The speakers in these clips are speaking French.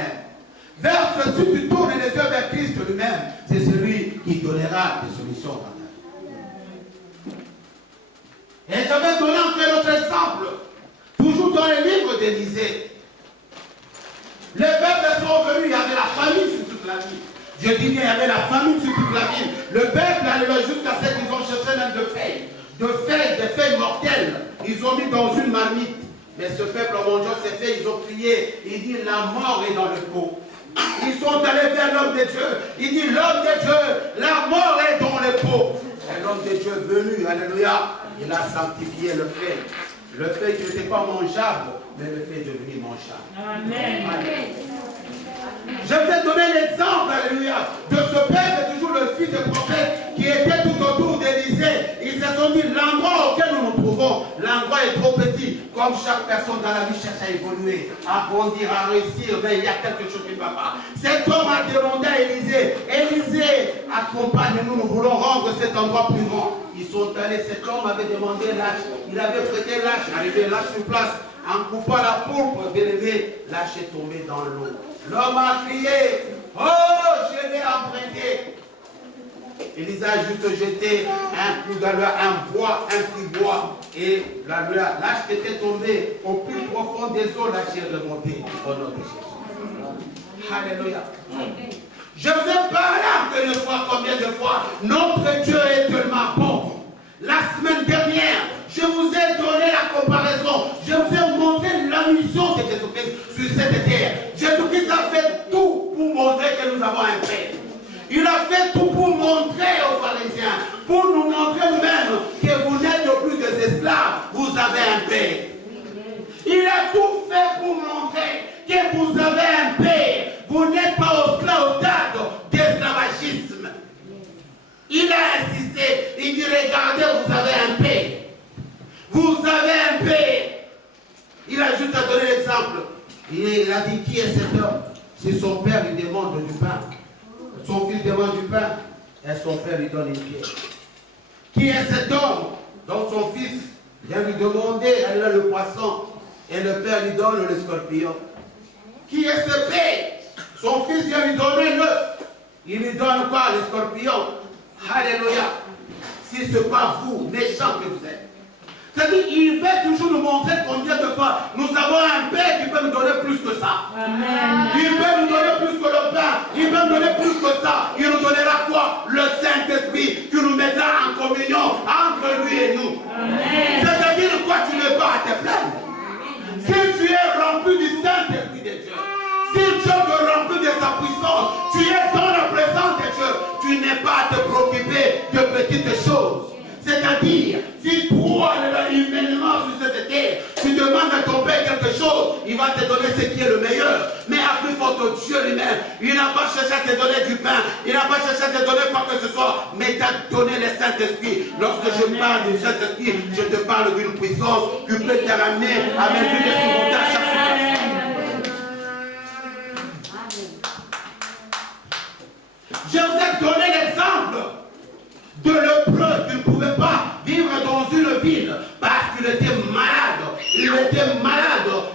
lui-même. Vers si tu tournes les yeux vers Christ lui-même, c'est celui qui donnera des solutions dans ta vie. Et je vais donner un autre exemple. Toujours dans les livres d'Élisée. Les peuples sont venus, il y avait la famine sur toute la ville. Je dis bien, il y avait la famine sur toute la ville. Le peuple allait jusqu'à ce qu'ils ont cherché même des feuilles mortelles. Ils ont mis dans une marmite. Mais ce peuple, en mangeant ces feuilles, ils ont crié. Il dit, la mort est dans le pot. Ils sont allés vers l'homme de Dieu. Il dit, l'homme de Dieu, la mort est dans le pot. Et l'homme de Dieu venu, alléluia, il a sanctifié le feuille. Le feuille qui n'était pas mangeable, mais le feuille est devenu mangeable. Amen. Je vais donner l'exemple, alléluia, de ce peuple, toujours le fils de prophète, qui était tout autour d'Élisée. Ils se sont dit, l'endroit auquel nous nous trouvons, l'endroit est trop petit. Comme chaque personne dans la vie cherche à évoluer, à grandir, à réussir, mais il y a quelque chose qui ne va pas. Cet homme a demandé à Élisée, Élisée, accompagne-nous, nous voulons rendre cet endroit plus grand. Ils sont allés, cet homme avait demandé l'âge, il avait prêté l'âge, arrivé là sur place, en coupant la pourpre, bien aimé, l'âge est tombé dans l'eau. L'homme a crié, oh, je l'ai emprunté. Élisée a juste jeté un coup dans un bois, un petit bois, et l'âge était tombé au plus profond des eaux, l'âge est remonté au nom de Jésus. Alléluia. Je vous ai parlé encore une fois, combien de fois, notre Dieu est tellement bon. La semaine dernière, je vous ai donné la comparaison. Je vous ai montré la mission de Jésus-Christ sur cette terre. Jésus-Christ a fait tout pour montrer que nous avons un Père. Il a fait tout pour montrer aux pharisiens, pour nous montrer nous-mêmes que vous n'êtes plus des esclaves, vous avez un Père. Il a tout fait pour montrer que vous avez un Père. Vous n'êtes pas au stade d'esclavagisme. Il a insisté, il dit, regardez, vous avez un Père. Vous avez un Père. Il a juste donné l'exemple. Il a dit, qui est cet homme? Si son père lui demande du pain, son fils demande du pain, et son père lui donne une pierre. Qui est cet homme dont son fils vient lui demander, elle a le poisson, et le père lui donne le scorpion? Qui est ce père? Son fils vient lui donner l'œuf. Il lui donne quoi? Le scorpion. Alléluia. Si ce n'est pas vous, méchants que vous êtes. C'est-à-dire, il veut toujours nous montrer combien de fois nous avons un Père qui peut nous donner plus que ça. Amen. Il peut nous donner plus que le pain. Il peut nous donner plus que ça. Il nous donnera quoi? Le Saint-Esprit qui nous mettra en communion entre lui et nous. C'est-à-dire quoi? Tu n'es pas à te plaindre. Si tu es rempli du Saint-Esprit de Dieu, si Dieu te remplit de sa puissance, tu es dans la présence de Dieu, tu n'es pas à te préoccuper de petites choses. C'est-à-dire, si toi, humainement sur cette terre, tu demandes à ton Père quelque chose, il va te donner ce qui est le meilleur. Mais à plus fort Dieu lui-même, il n'a pas cherché à te donner du pain, il n'a pas cherché à te donner quoi que ce soit, mais t'a donné le Saint-Esprit. Lorsque je parle du Saint-Esprit, je te parle d'une puissance qui peut te ramener à mesure de surmonter à chaque situation. Je vous ai donné l'exemple de lépreux qui ne pouvait pas vivre dans une ville parce qu'il était malade.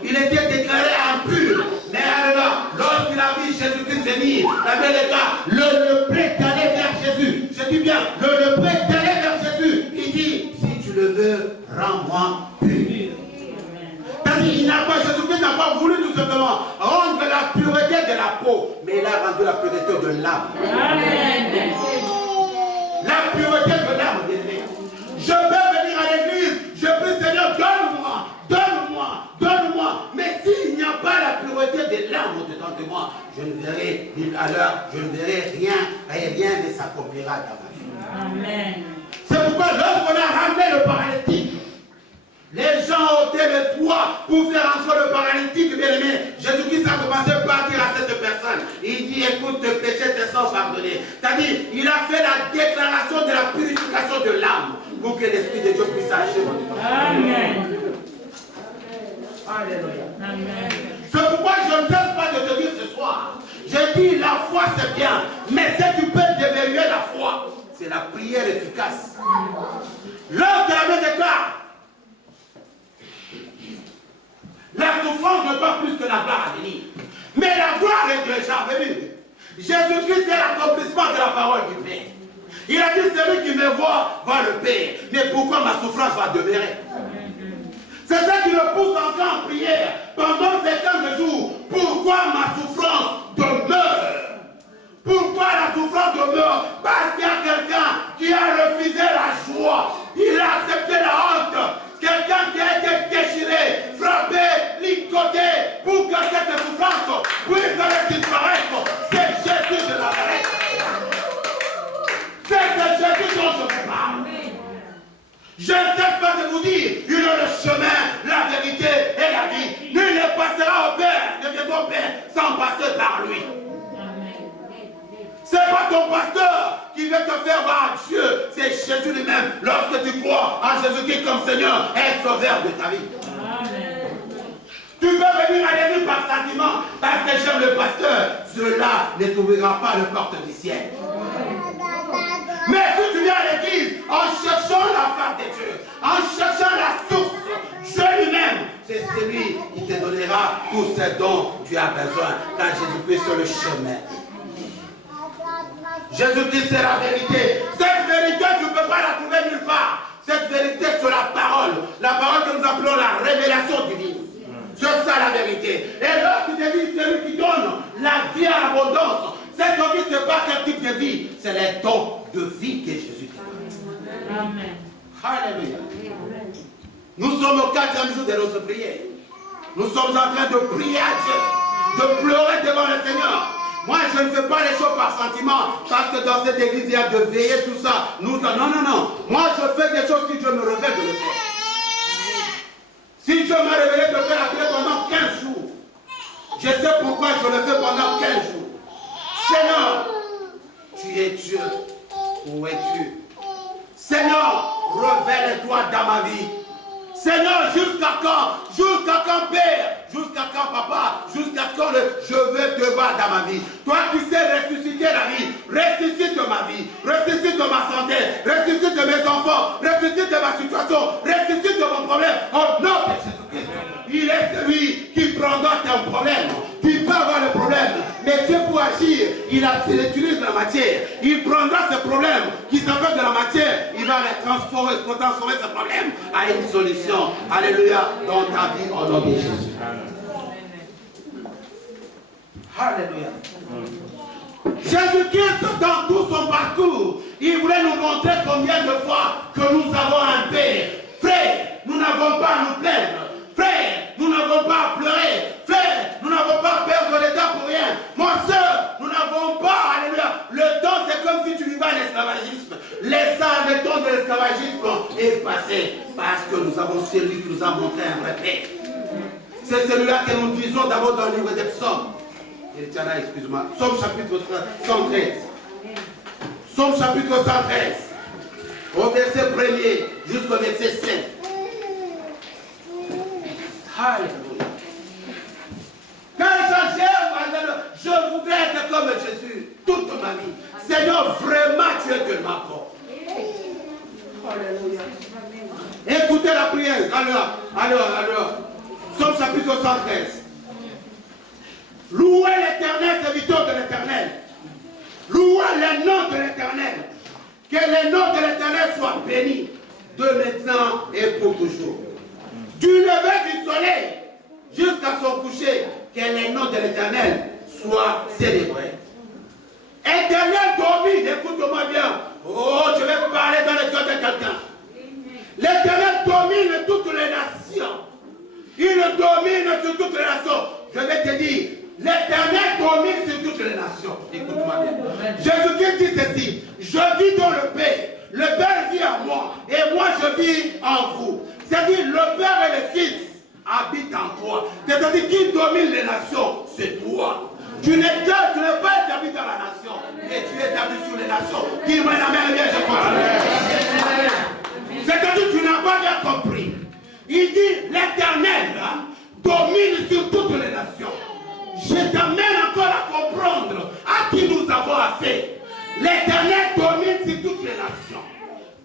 Il était déclaré impur. Mais alors, lorsqu'il a vu Jésus-Christ venir, la belle gars, le lépreux est allé vers Jésus. Je dis bien, le lépreux est allé vers Jésus. Il dit, si tu le veux, rends-moi pur. Jésus-Christ n'a pas voulu tout simplement rendre la pureté de la peau, mais il a rendu la pureté de l'âme. La pureté de l'âme, bien-aimé. Je peux venir à l'église, je prie Seigneur, donne-moi. Mais s'il n'y a pas la pureté de l'âme au-dedans de moi, je ne verrai rien ne s'accomplira dans ma vie. Amen. C'est pourquoi lorsqu'on a ramené le paralytique, les gens ont ôté le poids pour faire entrer le paralytique, bien aimé. Jésus-Christ a commencé par dire à cette personne, il dit, écoute, tes péchés te sont pardonnés. C'est-à-dire, il a fait la déclaration de la purification de l'âme pour que l'Esprit de Dieu puisse agir. Amen. Alléluia. Amen. C'est pourquoi je ne cesse pas de te dire ce soir, je dis, la foi c'est bien, mais si tu peux déverrouiller la foi, c'est la prière efficace. Lorsque la Bible déclare, la souffrance ne doit plus que la gloire à venir. Mais la gloire de Jean venu. Jésus-Christ est l'accomplissement de la parole du Père. Il a dit, celui qui me voit le Père. Mais pourquoi ma souffrance va demeurer? C'est ça qui le pousse encore en prière pendant ces 15 jours. Pourquoi ma souffrance demeure? Pourquoi la souffrance demeure? Parce qu'il y a quelqu'un qui a refusé la joie. Il a accepté la honte. Quelqu'un qui a été déchiré, frappé, ligoté pour que cette souffrance puisse disparaître. C'est Jésus de Nazareth. C'est Jésus dont je vous parle. Je ne sais pas de vous dire, il est le chemin, la vérité et la vie. Nul ne passera au Père, ne viendra au Père sans passer par lui. Ce n'est pas ton pasteur qui veut te faire voir Dieu, c'est Jésus lui-même. Lorsque tu crois en Jésus-Christ comme Seigneur et Sauveur de ta vie. Amen. Tu peux venir à l'église par sentiment, parce que j'aime le pasteur. Cela ne t'ouvrira pas le porte du ciel. Mais si tu viens à l'église en cherchant la face de Dieu, en cherchant la source, Dieu lui-même, c'est celui qui te donnera tous ces dons que tu as besoin, car Jésus-Christ est le chemin. Jésus-Christ c'est la vérité. Cette vérité, tu ne peux pas la trouver nulle part. Cette vérité, c'est la parole que nous appelons la révélation divine. C'est ça la vérité. Et lorsque tu dis celui qui donne la vie à l'abondance, cette vie, ce n'est pas quel type de vie, c'est les dons de vie que Jésus donne. Amen. Alléluia. Nous sommes au 4e jour de notre prière. Nous sommes en train de prier à Dieu, de pleurer devant le Seigneur. Moi, je ne fais pas les choses par sentiment, parce que dans cette église, il y a de veiller, tout ça. Non. Moi, je fais des choses si Dieu me révèle de le faire. Si Dieu m'a révélé de faire la prière pendant 15 jours, je sais pourquoi je le fais pendant 15 jours. Seigneur, tu es Dieu. Où es-tu? Seigneur, révèle-toi dans ma vie. Seigneur, jusqu'à quand? Jusqu'à quand, Père? Jusqu'à quand, Papa? Jusqu'à quand je veux te voir dans ma vie? Toi qui sais ressusciter la vie, ressuscite ma vie, ressuscite ma santé, ressuscite mes enfants, ressuscite ma situation, ressuscite mon problème. Oh non, Jésus-Christ, il est celui qui prendra ton problème. Tu peux avoir le problème, mais Dieu pour agir, il utilise la matière. Il prendra ce problème qui s'appelle de la matière, il va les transformer ce problème à une solution. Alléluia, dans ta vie, au nom de Jésus. Alléluia. Jésus-Christ, dans tout son parcours, il voulait nous montrer combien de fois que nous avons un Père. Frère, nous n'avons pas à nous plaindre. Frère, nous n'avons pas à pleurer. Frère, nous n'avons pas à perdre le temps pour rien. Mon soeur, nous n'avons pas, alléluia. Le temps, c'est comme si tu vivais en esclavagisme. Le temps de l'esclavagisme est passé. Parce que nous avons celui qui nous a montré un vrai Père. C'est celui-là que nous disons d'abord dans le livre des psaumes. Excuse-moi. Psaume chapitre 113. Psaume chapitre 113. Au verset 1er jusqu'au verset 7. Alléluia. Quand je voudrais être comme Jésus toute ma vie. Seigneur, vraiment tu es tellement bon. Alléluia. Écoutez la prière. Alors. Psaume chapitre 113. Louez l'Éternel, serviteur de l'Éternel. Louez le nom de l'Éternel. Que le nom de l'Éternel soit béni de maintenant et pour toujours. Du lever du soleil jusqu'à son coucher, que le nom de l'Éternel soit célébré. Éternel domine, écoute-moi bien. Oh, je vais parler dans le cœur de quelqu'un. L'Éternel domine toutes les nations. Il domine sur toutes les nations. Je vais te dire, l'Éternel domine sur toutes les nations. Écoute-moi bien. Jésus-Christ dit ceci, je vis dans le Père. Le Père vit en moi et moi je vis en vous. C'est-à-dire le Père et le Fils habitent en toi. C'est-à-dire qui domine les nations, c'est toi. Tu n'es pas établi dans la nation, mais tu es établi sur les nations. Dis-moi la main bien, je crois. C'est-à-dire tu n'as pas bien compris. Il dit l'Éternel domine sur toutes les nations. Je t'amène encore à comprendre à qui nous avons affaire. L'Éternel domine sur toutes les nations.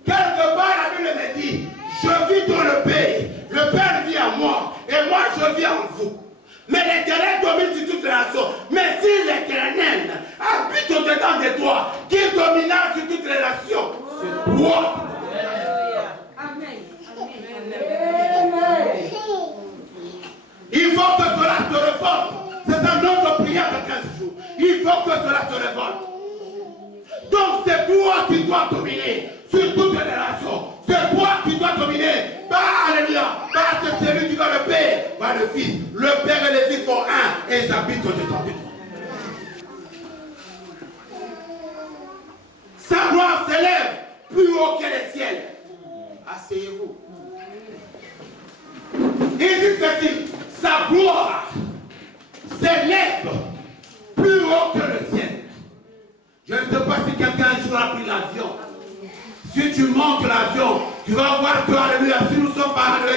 Quelque part la Bible me dit, je vis dans le Père vit en moi, et moi je vis en vous. Mais l'Éternel domine sur toutes les nations. Mais si l'Éternel Christ au-dedans de toi, qui domina sur toute relation. C'est toi. Il faut que cela te révolte. C'est un autre prière de 15 jours. Il faut que cela te révolte. Donc c'est toi qui dois dominer sur toutes les relations. C'est toi qui dois dominer. Alléluia. Parce que c'est lui qui va le Père, va le Fils. Le Père et le Fils sont un et ils habitent au-dedans de toi. Sa gloire s'élève plus haut que les ciels. Asseyez-vous. Il dit ceci, sa gloire s'élève plus haut que le ciel. Je ne sais pas si quelqu'un un jour a pris l'avion. Si tu montes l'avion, tu vas voir que, alléluia, si nous sommes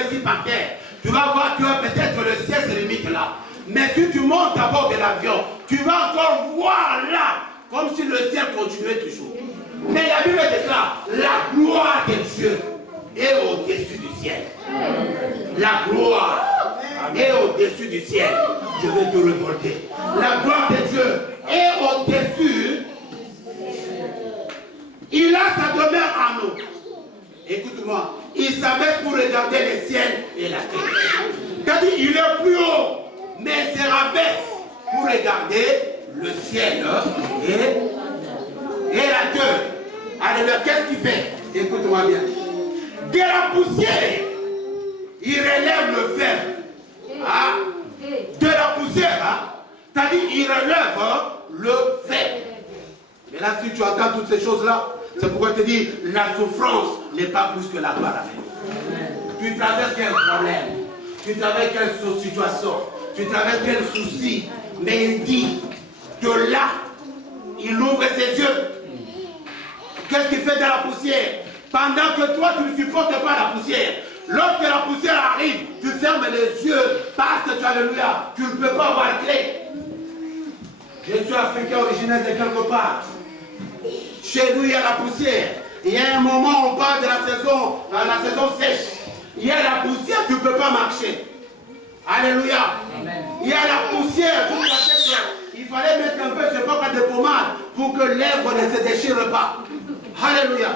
ici par terre, tu vas voir que peut-être le ciel se limite là. Mais si tu montes à bord de l'avion, tu vas encore voir là, comme si le ciel continuait toujours. Mais la Bible déclare, la gloire de Dieu est au-dessus du ciel. La gloire est au-dessus du ciel. Je vais te révolter. La gloire de Dieu est au-dessus. Il a sa demeure en nous. Écoute-moi, il s'abaisse pour regarder les ciels et la terre. C'est-à-dire, il est plus haut, mais il se rabaisse pour regarder le ciel et la terre. Alléluia, qu'est-ce qu'il fait? Écoute-moi bien. De la poussière, il relève le fer. Ah, de la poussière, c'est-à-dire, il relève le fer. Mais là, si tu entends toutes ces choses-là, c'est pourquoi je te dis, la souffrance n'est pas plus que la gloire. Tu traverses quel problème, tu traverses quelle situation, tu traverses quel souci, mais il dit que là, il ouvre ses yeux. Qu'est-ce qu'il fait dans la poussière? Pendant que toi, tu ne supportes pas la poussière. Lorsque la poussière arrive, tu fermes les yeux parce que tu as alléluia, tu ne peux pas voir clé. Je suis africain originaire de quelque part. Chez nous, il y a la poussière. Il y a un moment, on parle de la saison sèche. Il y a la poussière, tu ne peux pas marcher. Alléluia. Amen. Il y a la poussière, il fallait mettre un peu, je ne sais pas, de pommade pour que l'herbe ne se déchire pas. Alléluia.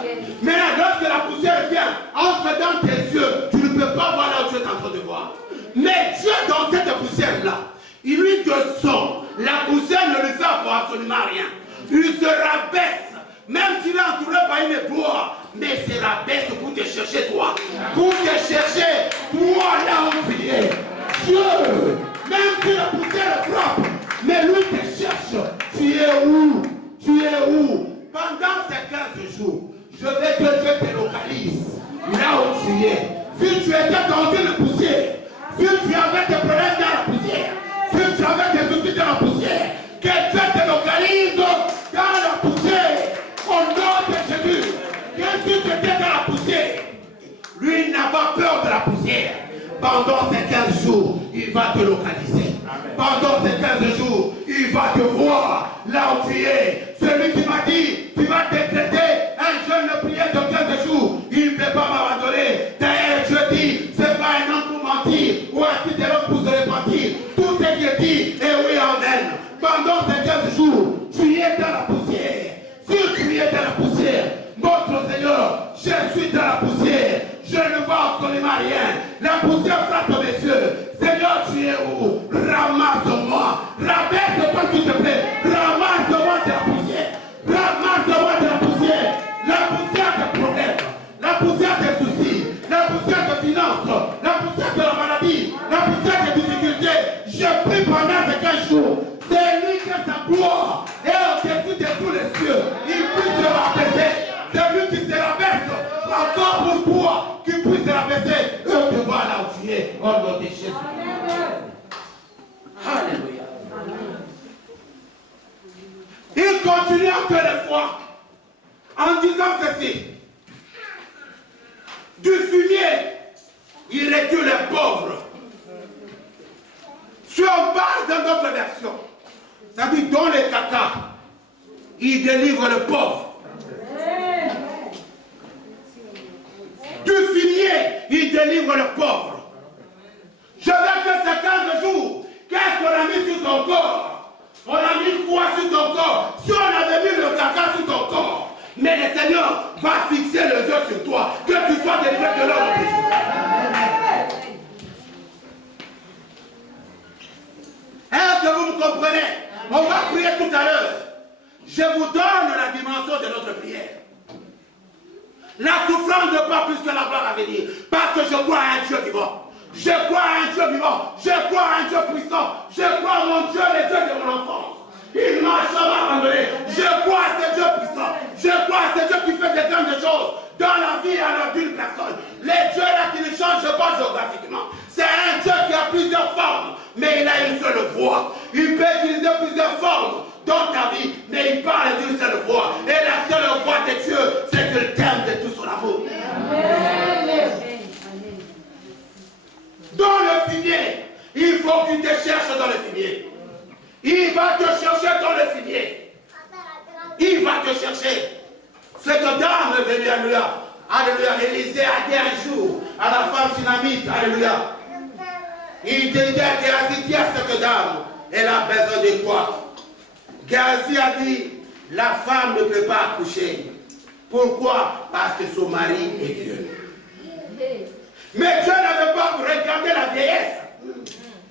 Maintenant, lorsque la poussière vient, entre dans tes yeux, tu ne peux pas voir là où tu es en train de voir. Mais Dieu, dans cette poussière-là, il lui te sort. La poussière ne lui fait absolument rien. Il se rabaisse. Même s'il est entouré par une gloire, mais il se rabaisse pour te chercher toi. Pour te chercher, toi là où tu es. Dieu, même si la poussière frappe, mais lui te cherche. Tu es où? Tu es où? Pendant ces 15 jours, je vais que Dieu te localise là où tu es. Si tu étais dans une poussière, si tu avais des problèmes dans la poussière, si tu avais des soucis dans la poussière, que Dieu te localise dans la poussière. Au nom de Jésus, que si tu étais dans la poussière, lui n'a pas peur de la poussière. Pendant ces 15 jours, il va te localiser. Pendant ces 15 jours, il va te voir là où tu es. Celui qui m'a dit, tu vas décréter un jeûne de prière de 15 jours. Il ne peut pas m'abandonner. D'ailleurs, je dis, ce n'est pas un homme pour mentir ou un fidèle pour se repentir. Tout ce qui est dit est oui, amen. Pendant ces 15 jours, tu es dans la poussière. Si tu es dans la poussière, notre Seigneur, je suis dans la poussière. Je ne vois absolument rien. La poussière frappe mes yeux. Seigneur, tu es où? Ramasse-moi. Rabaisse-toi, s'il te plaît. Ramasse-moi de la poussière. Ramasse-moi de la poussière. La poussière des problèmes. La poussière des soucis. La poussière des finances. La poussière de la maladie. La poussière des difficultés. Je prie pendant ces 15 jours. C'est lui qui a sa gloire. Et au-dessus de tous les cieux, il puisse se rabaisser. C'est lui qui se rabaisse. Encore pour toi, qui puisse se rabaisser. Et te voir là où tu es. Au nom de Jésus. Alléluia. Il continue encore une fois en disant ceci. Du fumier, il réduit les pauvres. Si on parle dans d'autres versions, ça dit dans les caca, il délivre le pauvre. Du fumier, il délivre le pauvre. Je veux que ces 15 jours, qu'est-ce qu'on a mis sur ton corps? On a mis quoi sur ton corps? Si on avait Seigneur va fixer les yeux sur toi. Que tu sois des prêtres de l'homme. Est-ce que vous me comprenez? On va prier tout à l'heure. Je vous donne la dimension de notre prière. La souffrance ne pas plus que la gloire à venir. Parce que je crois à un Dieu vivant. Je crois à un Dieu vivant. Je crois à un Dieu puissant. Je crois à mon Dieu, le Dieu de mon enfance. Il m'a jamais abandonné. Je crois à ce Dieu puissant. Je crois à ce Dieu qui fait des grandes choses dans la vie alors d'une personne. Les dieux là qui ne changent pas géographiquement. C'est un Dieu qui a plusieurs formes, mais il a une seule voix. Il peut utiliser plusieurs formes dans ta vie, mais il parle d'une seule voix. Et la seule voix de Dieu, c'est qu'il t'aime de tout son amour. Amen. Dans le fumier, il faut qu'il te cherche dans le fumier. Il va te chercher dans le fumier. Il va te chercher. Cette dame est venue, alléluia. Alléluia. Élisée a dit un jour à la femme sunamite, alléluia. Il dit à Géasi, dis à cette dame, elle a besoin de quoi? Géasi a dit, la femme ne peut pas accoucher. Pourquoi? Parce que son mari est vieux. Mais Dieu n'avait pas regardé la vieillesse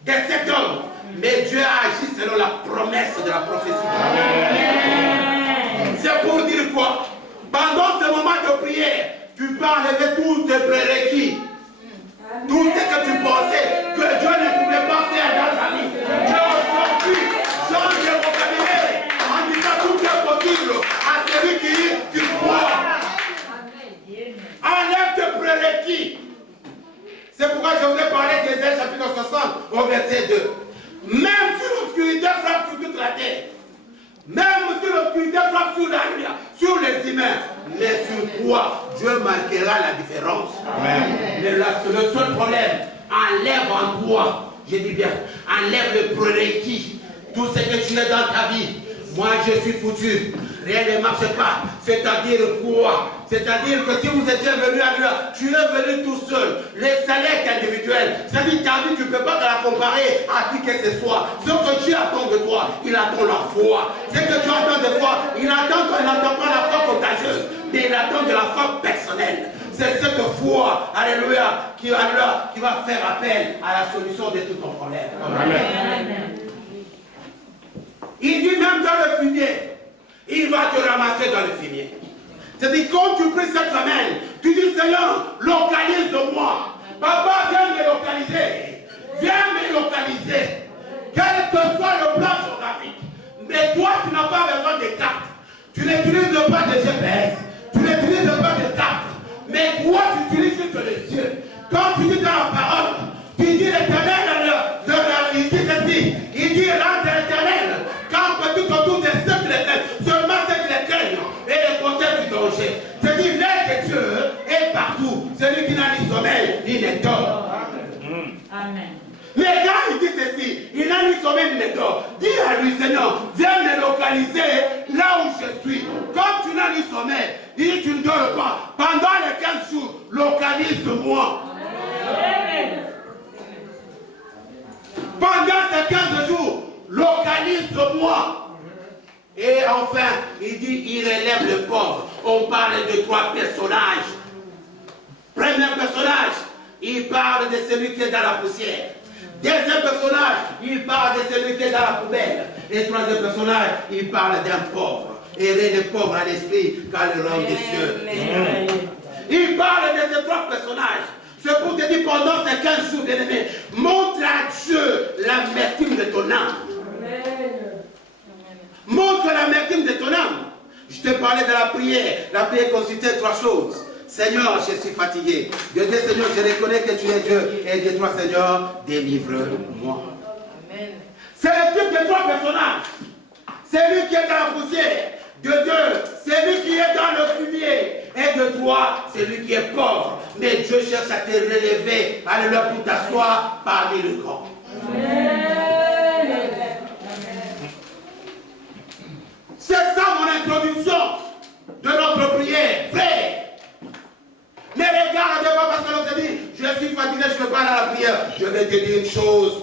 de cet homme. Mais Dieu a agi selon la promesse de la prophétie. C'est pour dire quoi? Pendant ce moment de prière, tu peux enlever tous tes prérequis. Tout ce que tu pensais que Dieu ne pouvait pas faire dans ta vie. Dieu aujourd'hui change de vocabulaire en disant tout est possible à celui qui croit. Enlève tes prérequis. C'est pourquoi je vous ai parlé d'Ésaïe chapitre 60 au verset 2. Même si l'obscurité frappe sur toute la terre, même si l'obscurité frappe sur la lumière, sur les humains, mais sur toi, Dieu marquera la différence. Amen. Mais le seul problème, enlève en toi, je dis bien, enlève le prérequis, tout ce que tu es dans ta vie. Moi, je suis foutu. Rien ne marche pas. C'est-à-dire quoi? C'est-à-dire que si vous étiez venu à Dieu, tu es venu tout seul. Les salaires individuels. C'est-à-dire ta vie, tu ne peux pas te la comparer à qui que ce soit. Ce que Dieu attend de toi, il attend la foi. Ce que tu attends de foi, il n'attend pas la foi contagieuse, mais il attend de la foi personnelle. C'est cette foi, alléluia, qui va faire appel à la solution de tout ton problème. Amen. Il dit même dans le fumier, il va te ramasser dans le fumier. C'est-à-dire, quand tu pries cette semaine, tu dis, Seigneur, localise-moi. Papa, viens me localiser. Viens me localiser. Quel que soit le plan géographique. Mais toi, tu n'as pas besoin de cartes. Tu n'utilises pas de GPS. Tu n'utilises pas de cartes. Mais toi, tu utilises juste les yeux. Quand tu dis dans la parole, tu dis l'Éternel, il dit ceci, il dit rentre l'Éternel, campe tout autour de ceux qui les craignent, seulement ceux qui les craignent, et les protège du danger. C'est-à-dire, l'aide de Dieu est partout, celui qui n'a ni sommeil, ni ne dort. Amen. Mais quand il dit ceci, il n'a ni sommeil ni ne dort, dis à lui, Seigneur, viens me localiser là où je suis. Comme tu n'as ni sommeil, et tu ne dors pas, pendant les 15 jours, localise-moi. Amen. Pendant ces 15 jours, localise-moi. Et enfin, il dit, il relève le pauvre. On parle de 3 personnages. Premier personnage, il parle de celui qui est dans la poussière. Deuxième personnage, il parle de celui qui est dans la poubelle. Et troisième personnage, il parle d'un pauvre. Et le pauvre à l'esprit, car le royaume des cieux. Il parle de ces 3 personnages. C'est pour te dire pendant ces 15 jours, bien-aimé, montre à Dieu l'amertume de ton âme. Amen. Montre l'amertume de ton âme. Je te parlais de la prière. La prière consistait de 3 choses. Seigneur, je suis fatigué. Dieu dit, Seigneur, je reconnais que tu es Dieu. Et de toi, Seigneur, délivre-moi. C'est le type de 3 personnages. Celui qui est dans la poussière. De 2, celui qui est dans le fumier. Et de 3, celui qui est pauvre. Mais Dieu cherche à te relever, alléluia, pour t'asseoir parmi le grand. C'est ça mon introduction de notre prière. Frère, ne regarde pas parce que l'on te dit, je suis fatigué, je ne peux pas aller à la prière. Je vais te dire une chose.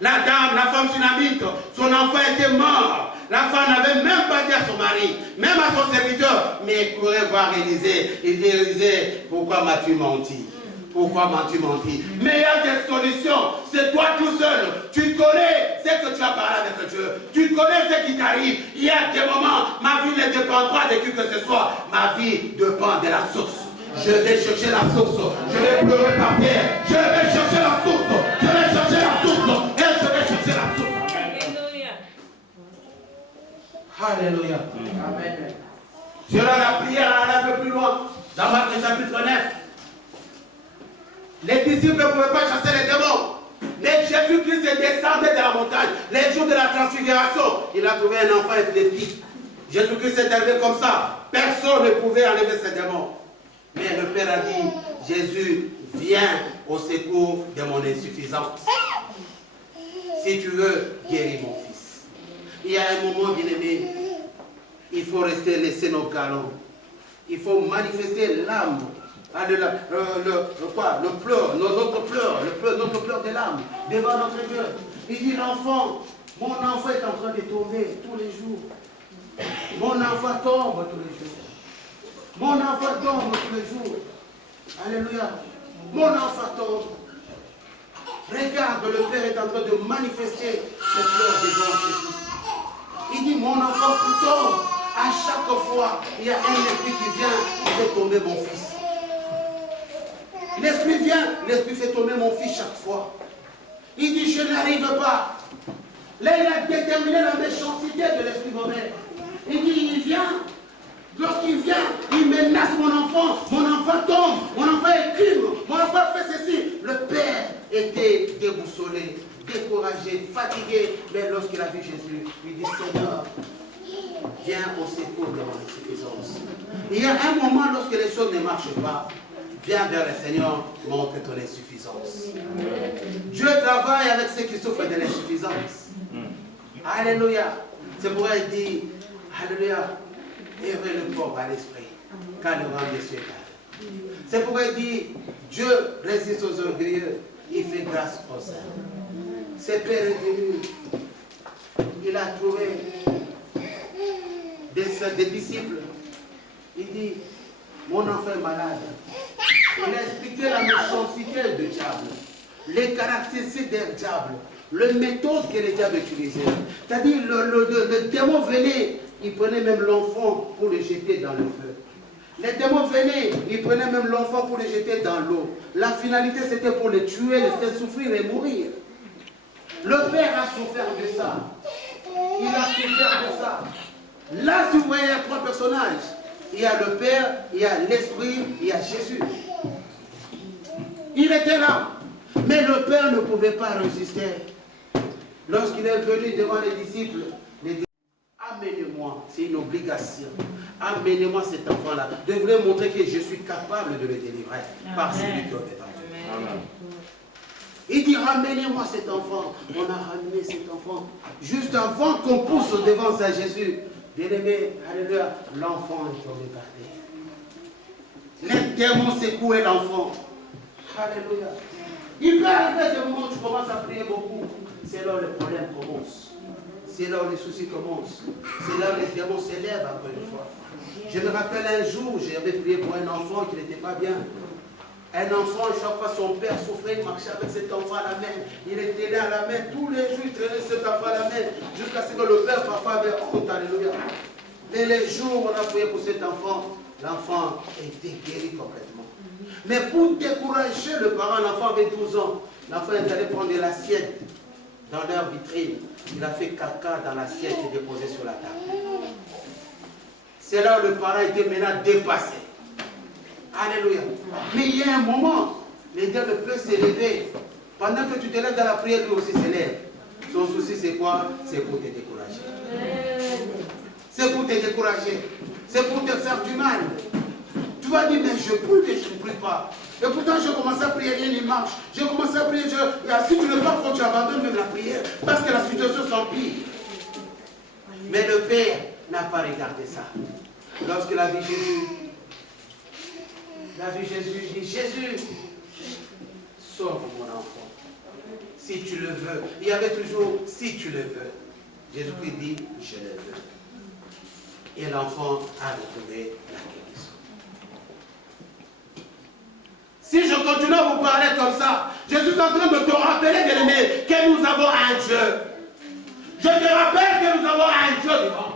La dame, la femme sunamite, son enfant était mort. La femme n'avait même pas dit à son mari, même à son serviteur, mais il pourrait voir Élisée. Il dit, Élisée, pourquoi m'as-tu menti? Pourquoi m'as-tu menti? Mais il y a des solutions. C'est toi tout seul. Tu connais ce que tu as parlé avec Dieu. Tu connais ce qui t'arrive. Il y a des moments, ma vie ne dépend pas de qui que ce soit. Ma vie dépend de la source. Je vais chercher la source. Je vais pleurer par terre. Je vais chercher la source. Je vais chercher la source. Et je vais chercher la source. Alléluia. Alléluia. Amen. Je la prière un peu plus loin. Dans Marc chapitre 9. Les disciples ne pouvaient pas chasser les démons. Mais Jésus-Christ descendait de la montagne. Les jours de la transfiguration, il a trouvé un enfant épileptique. Jésus-Christ est arrivé comme ça. Personne ne pouvait enlever ces démons. Mais le Père a dit, Jésus, viens au secours de mon insuffisance. Si tu veux, guéris mon fils. Il y a un moment, bien aimé, il faut rester laisser nos galons. Il faut manifester l'âme. Notre pleur de l'âme devant notre Dieu. Il dit, l'enfant, mon enfant est en train de tomber tous les jours. Mon enfant tombe tous les jours. Mon enfant tombe tous les jours. Alléluia. Mon enfant tombe. Regarde, le Père est en train de manifester ses pleurs devant Jésus. Il dit, mon enfant tombe. À chaque fois, il y a un esprit qui vient, qui fait tomber mon fils. L'esprit vient, l'esprit fait tomber mon fils chaque fois. Il dit, je n'arrive pas. Là, il a déterminé la méchanceté de l'esprit mauvais. Il dit, il vient. Lorsqu'il vient, il menace mon enfant tombe, mon enfant est crime, mon enfant fait ceci. Le père était déboussolé, découragé, fatigué. Mais lorsqu'il a vu Jésus, il dit, Seigneur, viens au secours de mon insuffisance. Il y a un moment lorsque les choses ne marchent pas, viens vers le Seigneur, montre ton insuffisance. Dieu travaille avec ceux qui souffrent de l'insuffisance. Alléluia. C'est pourquoi il dit, alléluia, heureux le pauvre à l'esprit, car le rang des cieux est calme. C'est pourquoi il dit, Dieu résiste aux orgueilleux, il fait grâce aux saints. Ce Père est venu, il a trouvé des disciples. Il dit, mon enfant est malade. Il a expliqué la méchanceté du diable, les caractéristiques du diable, le méthode que le diable utilisait. C'est-à-dire, le démon venait, il prenait même l'enfant pour le jeter dans le feu. Les démons venaient, ils prenaient même l'enfant pour le jeter dans l'eau. La finalité, c'était pour le tuer, le faire souffrir et mourir. Le Père a souffert de ça. Il a souffert de ça. Là, si vous voyez, il y a trois personnages. Il y a le Père, il y a l'Esprit, il y a Jésus. Il était là. Mais le Père ne pouvait pas résister. Lorsqu'il est venu devant les disciples, amenez-moi, c'est une obligation. Amenez-moi cet enfant-là. Je voulais montrer que je suis capable de le délivrer par celui qui est en Dieu. Il dit, ramenez-moi cet enfant. On a ramené cet enfant. Juste avant qu'on pousse devant Saint Jésus. Bien-aimé, alléluia, l'enfant est tombé par terre. Les démons secouaient l'enfant. Alléluia. Il peut arriver des moments où tu commences à prier beaucoup. C'est là où les problèmes commencent. C'est là où les soucis commencent. C'est là où les démons s'élèvent encore une fois. Je me rappelle un jour, j'avais prié pour un enfant qui n'était pas bien. Un enfant, chaque fois son père souffrait, il marchait avec cet enfant à la main. Il était né à la main, tous les jours il traînait cet enfant à la main, jusqu'à ce que le père parfois avait honte, alléluia. Et les jours où on a prié pour cet enfant, l'enfant était guéri complètement. Mais pour décourager le parent, l'enfant avait 12 ans, l'enfant est allé prendre de l'assiette dans leur vitrine. Il a fait caca dans l'assiette et déposé sur la table. C'est là où le parent était maintenant dépassé. Alléluia. Mais il y a un moment, le diable peut s'élever. Pendant que tu te lèves dans la prière, lui aussi s'élève. Son souci, c'est quoi? C'est pour te décourager. C'est pour te décourager. C'est pour te faire du mal. Tu vas dire, mais je prie et je ne prie pas. Et pourtant, je commence à prier, rien ne marche. Je commence à prier, si tu ne pars pas, tu abandonnes même la prière. Parce que la situation s'empire. Mais le Père n'a pas regardé ça. Lorsqu'il a vu Jésus, il dit, Jésus, sauve mon enfant. Si tu le veux. Il y avait toujours, si tu le veux. Jésus-Christ dit, je le veux. Et l'enfant a retrouvé la guérison. Si je continue à vous parler comme ça, je suis en train de te rappeler, bien-aimé, que nous avons un Dieu. Je te rappelle que nous avons un Dieu vivant.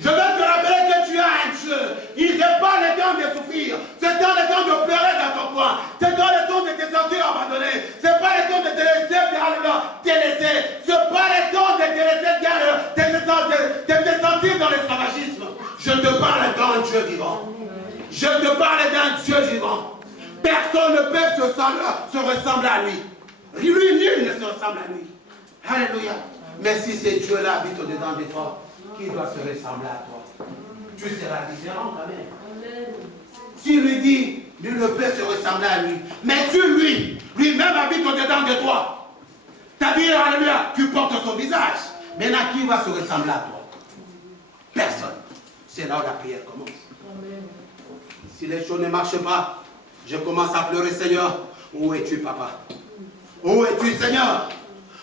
Je veux te rappeler que tu as un Dieu. Il n'est pas le temps de souffrir. C'est dans le temps de pleurer dans ton coin. C'est dans le temps de te sentir abandonné. C'est pas le temps de te laisser te laisser. C'est pas le temps de te laisser de te sentir dans l'esclavagisme. Je te parle d'un Dieu vivant. Je te parle d'un Dieu vivant. Personne ne peut se ressembler à lui. Lui, nul ne se ressemble à lui. Alléluia. Mais si ce Dieu-là habite au-dedans de toi, qui doit se ressembler à toi? Tu seras différent quand même. Si lui dit, lui ne peut se ressembler à lui. Mais si lui-même habite au-dedans de toi, c'est-à-dire, alléluia, tu portes son visage. Maintenant, qui va se ressembler à toi? Personne. C'est là où la prière commence. Si les choses ne marchent pas, je commence à pleurer, Seigneur. Où es-tu, papa? Où es-tu, Seigneur?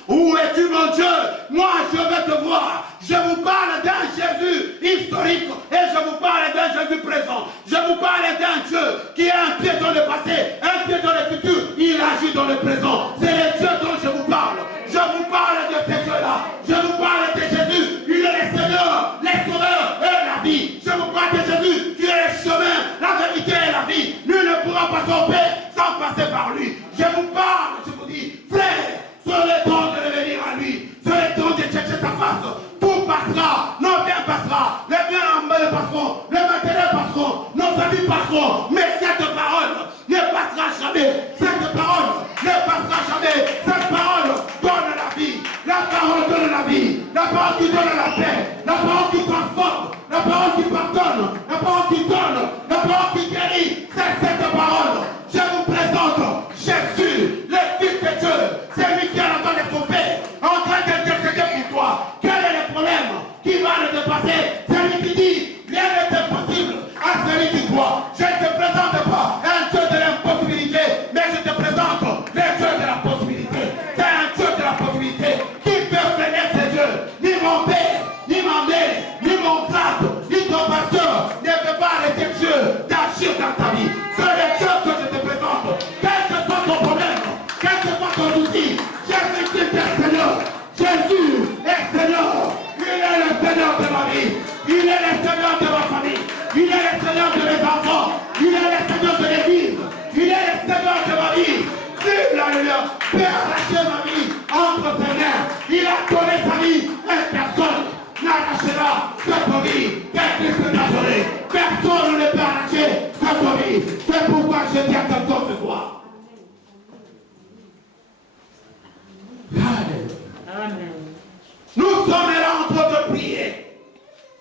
Où es-tu, mon Dieu? Moi, je veux te voir. Je vous parle d'un Jésus historique et je vous parle d'un Jésus présent. Je vous parle d'un Dieu qui a un pied dans le passé, un pied dans le futur. Il agit dans le présent. C'est le Dieu dont je vous parle. Je vous parle de ce Dieu-là. Je vous parle de Jésus. Il est le Seigneur, le Sauveur et la vie. Je vous parle de Jésus qui est le chemin, la vérité et la vie. Nul ne pourra pas sauver sans passer par lui. Je vous parle, je vous dis, frère, sur le temps de revenir à lui, sur le temps de chercher sa face, tout passera, nos biens passera, les biens passeront, les matériels passeront, nos amis passeront, mais cette parole ne passera jamais, cette parole ne passera jamais, cette parole donne la vie, la parole donne la vie, la parole qui donne la paix, la parole qui transforme, la parole qui pardonne, la parole qui donne, la parole qui guérit, c'est cette parole. Je vous présente Jésus, le Fils de Dieu, c'est lui qui a la main de son Père, en train d'intercéder pour toi. Quel est le problème qui va le dépasser? C'est lui qui dit, rien n'est impossible à celui qui croit. Je ne te présente pas un Dieu de l'impossibilité, mais je te présente le Dieu de la possibilité. C'est un Dieu de la possibilité. Qui peut freiner ce Dieu? Ni mon Père, ni ma mère, ni mon grade, ni ton pasteur ne peut pas arrêter Dieu d'agir dans ta vie. C'est le Dieu que je te présente. Quel que soit ton problème, quel que soit ton souci, Jésus-Christ est Seigneur. Jésus est Seigneur. Il est le Seigneur de ma vie. Il est le Seigneur de ma famille. Il est le Seigneur de mes enfants. Il est le Seigneur de l'église. Il est le Seigneur de ma vie. S'il peut arracher ma vie entre ses mains, il a donné sa vie et personne n'arrachera cette vie que Christ n'a donné. Personne ne peut arracher cette vie. C'est pourquoi je dis à quelqu'un ce soir. Amen. Nous sommes là en train de prier.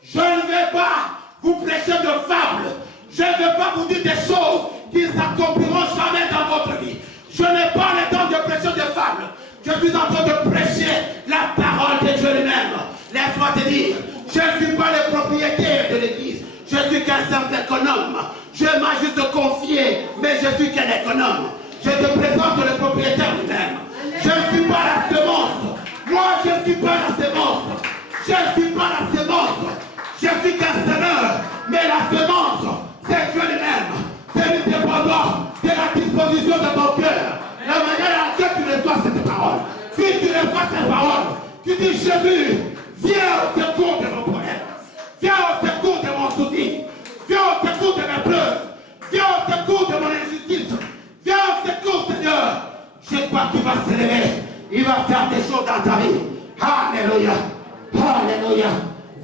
Je ne vais pas vous prêcher de fables. Je ne vais pas vous dire des choses qui ne s'accompliront jamais dans votre vie. Je n'ai pas le temps de prêcher de fables. Je suis en train de prêcher la parole de Dieu lui-même. Laisse-moi te dire, je ne suis pas le propriétaire de l'église. Je suis qu'un simple économe. Je m'ai juste confié, mais je suis qu'un économe. Je te présente le propriétaire lui-même. Je ne suis pas la semence. Moi, je ne suis pas la semence. Je ne suis pas la semence. Je suis qu'un semeur. Mais la semence, c'est Dieu lui-même. C'est lui dépendant de la disposition de ton cœur. La manière à laquelle tu reçois cette parole. Si tu reçois cette parole, tu dis Jésus, viens au secours de mon problème. Viens au secours de mon souci. Viens au secours de mes pleurs. Viens au secours de mon injustice. Viens au secours, Seigneur. Je crois qu'il va se lever. Il va faire des choses dans ta vie. Alléluia. Alléluia.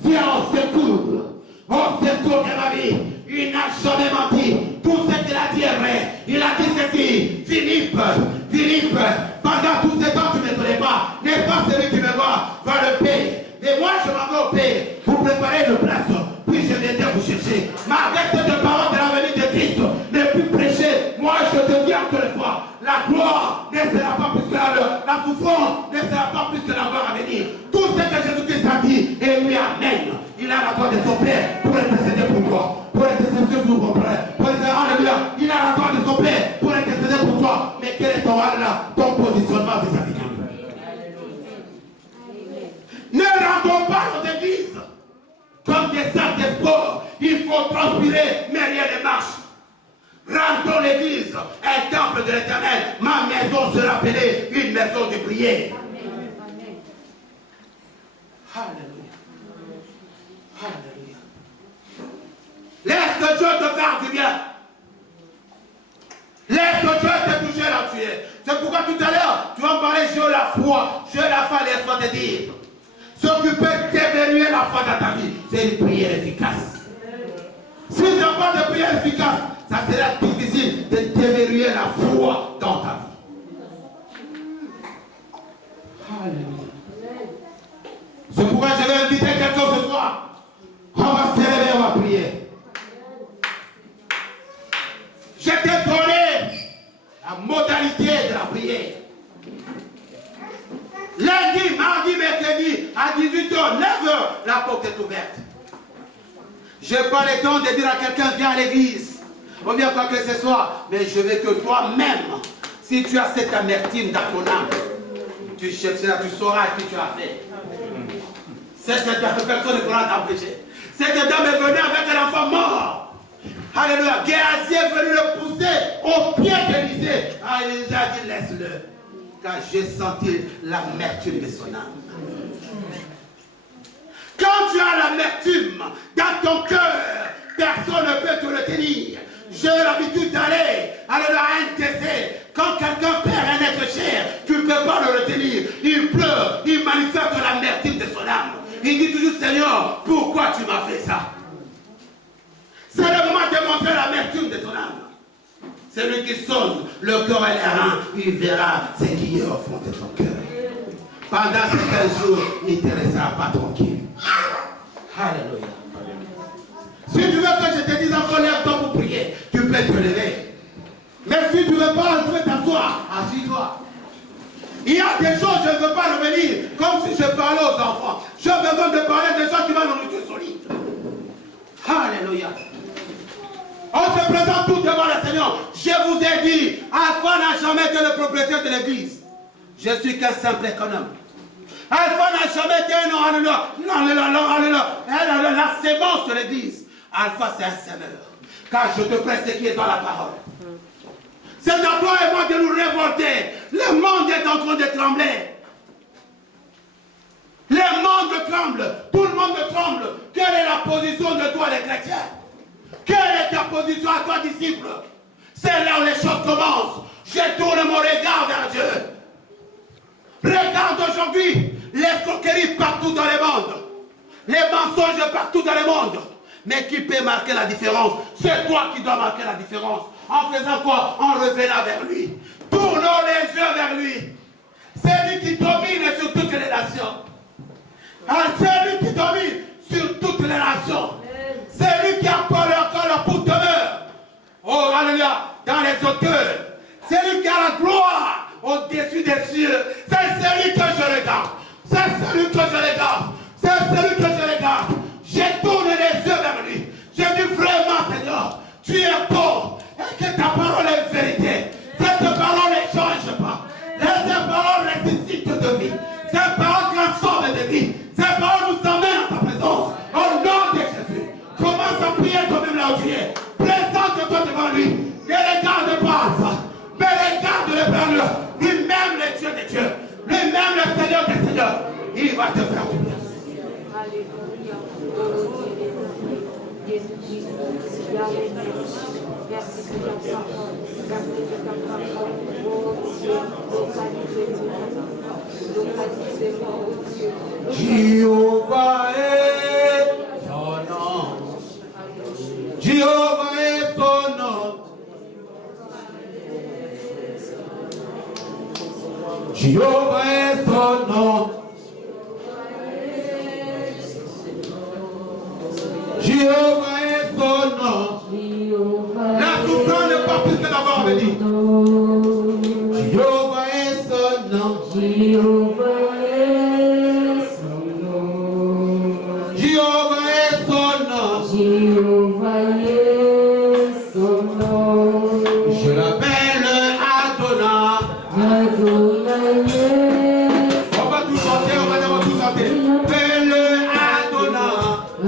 Viens au secours. Au secours de ma vie. Il n'a jamais menti. Tout ce qu'il a dit est vrai. Il a dit ceci. Philippe, pendant tout ce temps tu ne me connais pas. N'est pas celui qui me voit, va le payer. Mais moi je m'en vais au pays pour préparer le place. Puis je viendrai vous chercher. Malgré cette parole de la venue de Christ, ne plus prêcher. Moi je te dis encore une fois, la gloire ne sera pas plus que la souffrance ne sera pas plus que la gloire à venir. Tout ce que Jésus-Christ a dit, et lui amène. Il a la gloire de son Père pour intercéder pour toi. Pour intercéder pour ton frère. Pour intercéder, alléluia. Il a la gloire de son Père pour intercéder pour toi. Mais quel est ton positionnement vis-à-vis de lui? Ne rendons pas nos comme des sacs de sport. Il faut transpirer, mais rien ne marche. Rendons l'église un temple de l'Éternel. Ma maison sera appelée une maison de prière. Alléluia. Alléluia. Laisse Dieu te faire du bien. Laisse Dieu te toucher là où tu es. C'est pourquoi tout à l'heure, tu vas me parler, j'ai la foi, j'ai la foi, laisse-moi te dire. Ce qui peut déverrouiller la foi dans ta vie, c'est une prière efficace. Si tu n'as pas de prière efficace, ça sera difficile de déverrouiller la foi dans ta vie. Alléluia. C'est pourquoi je vais inviter quelqu'un ce soir. On va se lever, on va prier. Je t'ai donné la modalité de la prière. Lundi, mardi, mercredi, à 18h, 9h, la porte est ouverte. Je n'ai pas le temps de dire à quelqu'un, viens à l'église. On vient quoi que ce soit, mais je veux que toi-même, si tu as cette amertume dans ton âme, tu chercheras, tu sauras ce que tu as fait. Cette personne ne pourra t'empêcher. Cette dame est venue avec un enfant mort. Alléluia. Géasi est venu le pousser au pied d'Élisée. Ah, Élisée a dit, laisse-le. Car j'ai senti l'amertume de son âme. Quand tu as l'amertume dans ton cœur, personne ne peut te le tenir. J'ai l'habitude d'aller à un décès. Quand quelqu'un perd un être cher, tu ne peux pas le retenir. Il pleure, il manifeste l'amertume de son âme. Il dit toujours, Seigneur, pourquoi tu m'as fait ça? C'est le moment de montrer l'amertume de ton âme. Celui qui sonne le cœur et les reins, il verra ce qui est au fond de ton cœur. Pendant ces 15 jours, il ne te laissera pas tranquille. Alléluia. Si tu veux que je te dise encore, lève-toi pour prier, tu peux te lever. Mais si tu ne veux pas, tu veux t'asseoir, assis-toi. Il y a des choses, je ne veux pas revenir, comme si je parlais aux enfants. J'ai besoin de parler des gens qui m'ont nourriture solide. Alléluia. On se présente tout devant le Seigneur. Je vous ai dit, Alpha n'a jamais été le propriétaire de l'église. Je suis qu'un simple économe. Alpha n'a jamais été la sémence de l'église. Alpha, c'est un semeur. Car je te prête ce qui est dans la parole. C'est à toi et moi de nous révolter. Le monde est en train de trembler. Le monde tremble. Tout le monde tremble. Quelle est la position de toi, les chrétiens? Quelle est ta position à toi, disciple? C'est là où les choses commencent. Je tourne mon regard vers Dieu. Regarde aujourd'hui l'escroquerie partout dans le monde. Les mensonges partout dans le monde. Mais qui peut marquer la différence? C'est toi qui dois marquer la différence. En faisant quoi? En revenant vers lui. Tournons les yeux vers lui. C'est lui qui domine sur toutes les nations. C'est lui qui domine sur toutes les nations. C'est lui qui a encore la pour demeure. Oh, alléluia, dans les hauteurs. C'est lui qui a la gloire au-dessus des cieux. C'est celui que je regarde. C'est celui que je regarde. C'est celui que je regarde. Je tourne les yeux vers lui. Je dis vraiment, Seigneur, tu es bon. Et que ta parole est vérité. Cette parole ne change pas. Cette parole ressuscite de vie. Cette parole transforme de vie. Cette parole nous emmène à ta présence. Au nom de Jésus. Commence à prier toi-même là où tu es. Présente-toi devant lui. Ne regarde pas Alpha. Mais regarde le Père. Lui-même le Dieu des dieux. Lui-même le Seigneur des seigneurs. Il va te faire du bien. Alléluia. Merci pour ta parole. Merci pour ta parole. Oh Dieu, localisez-moi, oh Dieu. Jéhovah est son nom. Jéhovah est son nom. Jéhovah est son nom. Jéhovah est son nom. La souffrance n'est pas plus que d'avoir venu. Jéhovah est son nom. Jéhovah est son nom. Jéhovah est son nom. Jéhovah est son nom. Je l'appelle Adonai. Adonai est On va tout chanter, on va d'abord tout chanter. Appelle Adonai.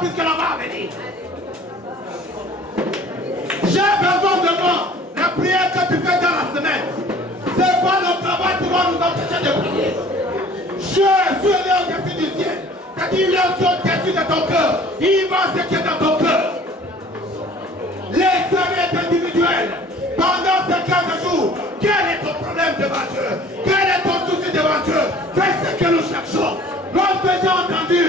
Puisque dit les autres dessus de ton cœur. Il va ce qui est dans ton cœur. Les arrêts individuels. Pendant ces 15 jours, quel est ton problème devant Dieu? Quel est ton souci devant Dieu? Fais ce que nous cherchons. Lorsque j'ai entendu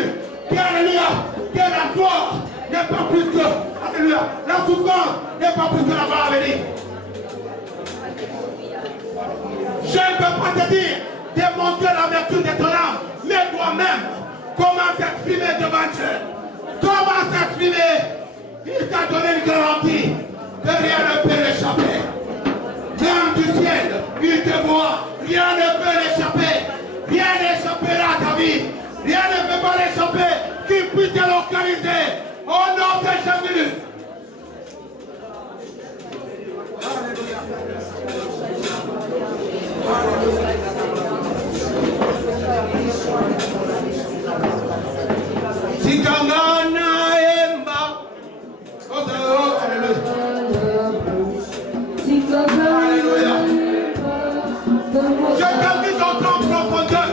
que, alléluia, que la gloire n'est pas plus que, alléluia, la souffrance n'est pas plus que la mort à venir. Je ne peux pas te dire démontrer la vertu de ton âme, mais toi-même, comment s'exprimer devant Dieu? Comment s'exprimer? Il t'a donné une garantie que rien ne peut l'échapper. Même du ciel, il te voit, rien ne peut l'échapper. Rien n'échappera à ta vie. Rien ne peut pas l'échapper qui puisse te localiser. Au nom de Jésus. Sikangana emba. Alléluia. Je t'invite d'entrer en profondeur.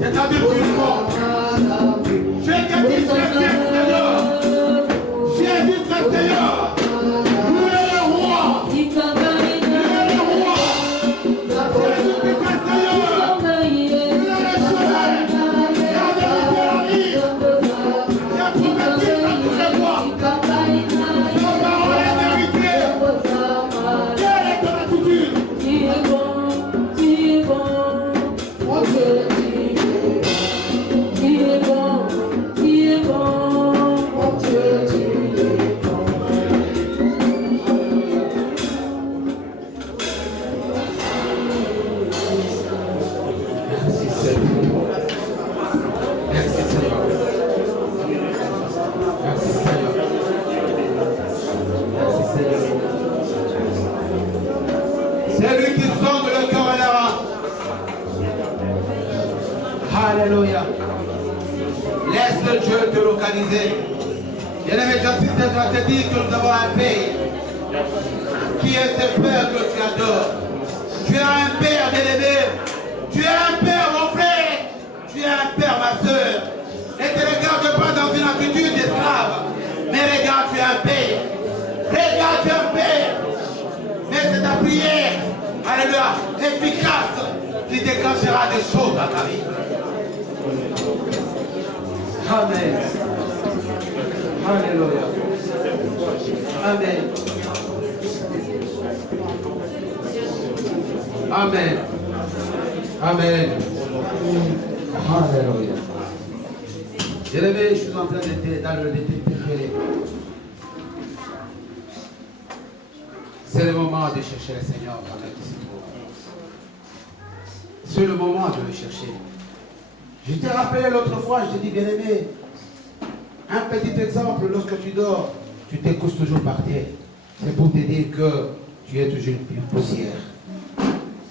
C'est-à-dire qu'il faut. Je te dis, Seigneur. Jésus, Seigneur. Nous est le roi. Nous est le roi. Jésus, Seigneur. Nous est le chemin. La vérité, la vie. J'ai prophétisé à tous les voix. Nos paroles est vérité. Quelle est ton attitude? Tu es bon, mon Dieu. Alléluia. Laisse Dieu te localiser. Bien-aimé, j'insiste à te dire que nous avons un Père. Qui est ce Père que tu adores? Tu as un Père, bien-aimé. Tu as un Père, mon frère. Tu as un Père, ma soeur. Ne te regarde pas dans une attitude d'esclave. Mais regarde, tu as un Père. Regarde, tu as un Père. Mais c'est ta prière, alléluia, efficace, qui déclenchera des choses dans ta vie. Amen. Alléluia. Amen. Amen. Amen. Alléluia. Bien-aimé, je suis en train d'être dans le déterminé. C'est le moment de chercher le Seigneur pendant qu'il se trouve. C'est le moment de le chercher. Je t'ai rappelé l'autre fois, je t'ai dit, bien-aimé, un petit exemple, lorsque tu dors, tu te couches toujours par terre. C'est pour te dire que tu es toujours une poussière.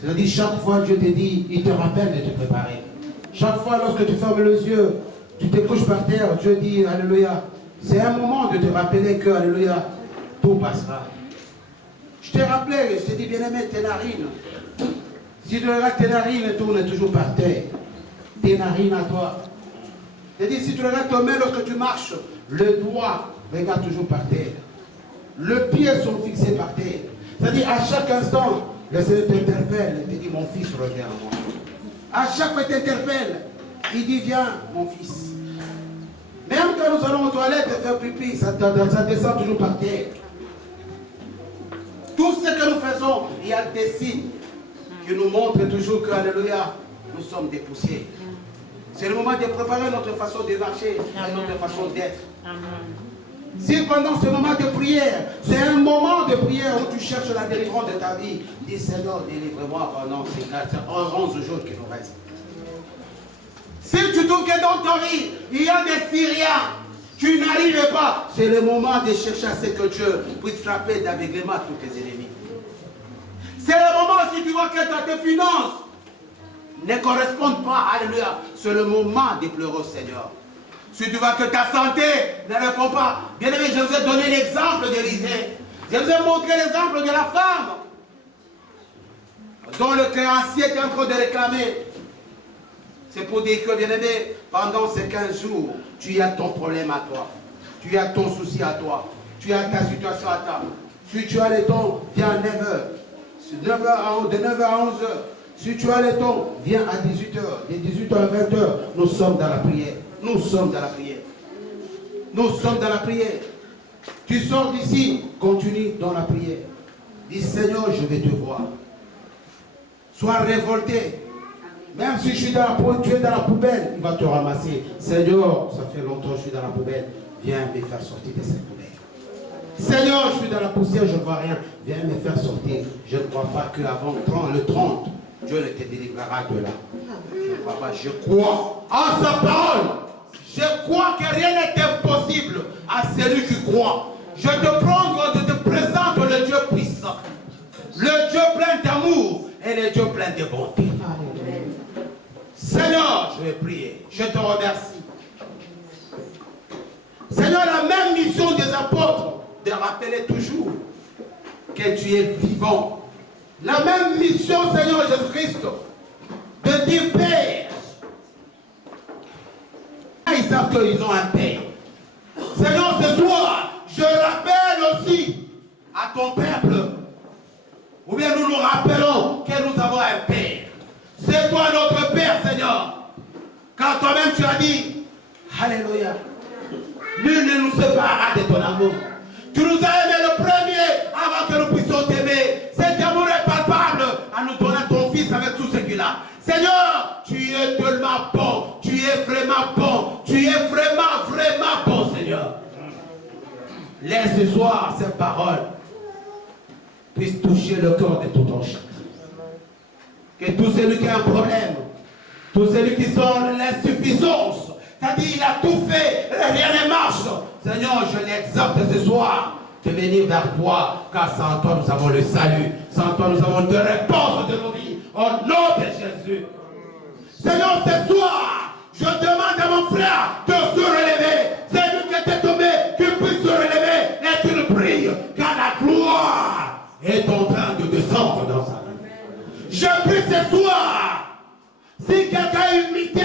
C'est-à-dire, chaque fois Dieu te dit, il te rappelle de te préparer. Chaque fois lorsque tu fermes les yeux, tu te couches par terre, Dieu dit, alléluia, c'est un moment de te rappeler que, alléluia, tout passera. Je t'ai rappelé, je t'ai dit, bien-aimé, tes narines. Si tu regardes tes narines, tournent toujours par terre. Tes narines à toi. Je t'ai dit, si tu regardes tes mains lorsque tu marches, le doigt regarde toujours par terre. Le pied sont fixés par terre. C'est-à-dire, à chaque instant, le Seigneur t'interpelle. Il te dit, mon fils, reviens à moi. À chaque fois, il t'interpelle. Il dit, viens, mon fils. Même quand nous allons aux toilettes faire pipi, ça descend toujours par terre. Tout ce que nous faisons, il y a des signes qui nous montrent toujours que, alléluia, nous sommes des poussières. C'est le moment de préparer notre façon de marcher et notre façon d'être. Si pendant ce moment de prière, c'est un moment de prière où tu cherches la délivrance de ta vie, dis Seigneur, délivre-moi pendant ces 11 jours qui nous restent. Si tu trouves que dans ton vie, il y a des Syriens, tu n'arrives pas, c'est le moment de chercher à ce que Dieu puisse frapper d'aveuglement tous tes ennemis. C'est le moment si tu vois que tes finances ne correspondent pas, alléluia, c'est le moment de pleurer au Seigneur. Si tu vois que ta santé ne répond pas, bien aimé, je vous ai donné l'exemple d'Élisée. Je vous ai montré l'exemple de la femme dont le créancier était en train de réclamer. C'est pour dire que, bien aimé, pendant ces 15 jours, tu as ton problème à toi. Tu as ton souci à toi. Tu as ta situation à toi. Si tu as les temps, viens à 9h. De 9h à 11h. Si tu as les temps, viens à 18h. De 18h à 20h, nous sommes dans la prière. Nous sommes dans la prière. Nous sommes dans la prière. Tu sors d'ici, continue dans la prière. Dis Seigneur, je vais te voir. Sois révolté. Même si je suis dans la poubelle, tu es dans la poubelle, il va te ramasser. Seigneur, ça fait longtemps que je suis dans la poubelle. Viens me faire sortir de cette poubelle. Seigneur, je suis dans la poussière, je ne vois rien. Viens me faire sortir. Je ne crois pas qu'avant le 30, Dieu ne te délivrera de là. Je ne crois pas. Je crois en sa parole. Je crois que rien n'est impossible à celui qui croit. Je te prends, je te présente le Dieu puissant. Le Dieu plein d'amour et le Dieu plein de bonté. Seigneur, je vais prier. Je te remercie. Seigneur, la même mission des apôtres, de rappeler toujours que tu es vivant. La même mission, Seigneur Jésus-Christ, de dire Père. Ils savent qu'ils ont un Père. Seigneur, ce soir, je rappelle aussi à ton peuple, ou bien nous nous rappelons que nous avons un Père. C'est toi notre Père, Seigneur. Car toi-même tu as dit, Alléluia, nul ne nous séparera de ton amour. Tu nous as aimé le premier avant que nous puissions t'aimer. Cet amour est palpable en nous donnant ton Fils avec tout ce qu'il a. Seigneur, tu es tellement bon. Tu es vraiment bon. Tu es vraiment, vraiment bon, Seigneur. Laisse ce soir ces paroles puissent toucher le cœur de tout ton chacun. Que tout celui qui a un problème, tout celui qui sent l'insuffisance, c'est-à-dire il a tout fait, rien ne marche. Seigneur, je l'exhorte ce soir de venir vers toi, car sans toi nous avons le salut, sans toi nous avons de réponses de nos vies. Au nom de Jésus. Seigneur, ce soir, je demande à mon frère de se relever. C'est lui qui était tombé, qu'il puisse se relever et qu'il prie, car la gloire est en train de descendre dans sa vie. Je prie ce soir, si quelqu'un a imité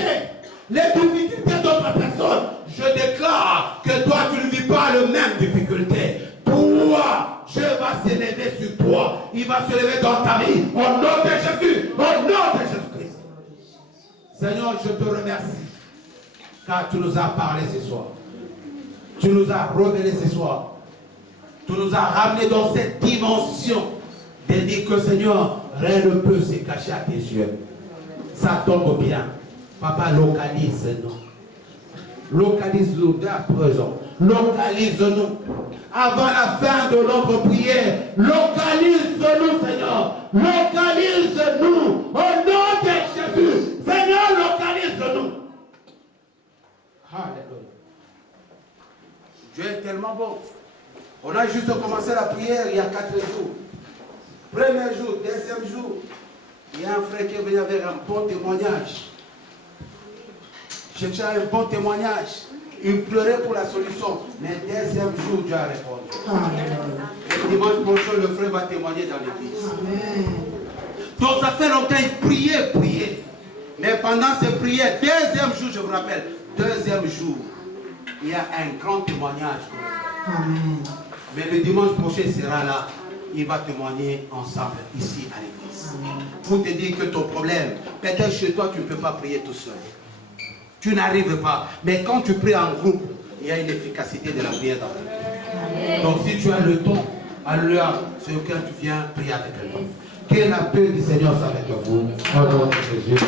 les difficultés d'autres personnes, je déclare que toi tu ne vis pas les mêmes difficultés. Toi, Dieu va s'élever sur toi. Il va se lever dans ta vie. Au nom de Jésus. Au nom de Jésus-Christ. Seigneur, je te remercie. Car tu nous as parlé ce soir. Tu nous as révélé ce soir. Tu nous as ramenés dans cette dimension de dire que Seigneur, rien ne peut se cacher à tes yeux. Ça tombe bien. Papa, localise-nous. Localise-nous dès à présent. Localise-nous. Avant la fin de notre prière, localise-nous, Seigneur. Localise-nous. Au nom de Jésus. Seigneur, localise-nous. Alléluia. Dieu est tellement bon. On a juste commencé la prière il y a 4 jours. Premier jour, deuxième jour, il y a un frère qui est venu avec un bon témoignage. Cherchait un bon témoignage. Il pleurait pour la solution. Mais deuxième jour, Dieu a répondu. Et dimanche prochain, le frère va témoigner dans l'église. Donc ça fait longtemps, il priait. Mais pendant ces prières, deuxième jour, je vous rappelle, deuxième jour, il y a un grand témoignage. Amen. Mais le dimanche prochain, il sera là. Il va témoigner ensemble, ici à l'église. Pour te dire que ton problème, peut-être chez toi, tu ne peux pas prier tout seul. Tu n'arrives pas. Mais quand tu pries en groupe, il y a une efficacité de la prière dans ta vie. Donc si tu as le temps, à l'heure, c'est auquel tu viens prier avec quelqu'un. Que la paix du Seigneur soit avec vous. Au nom de Jésus.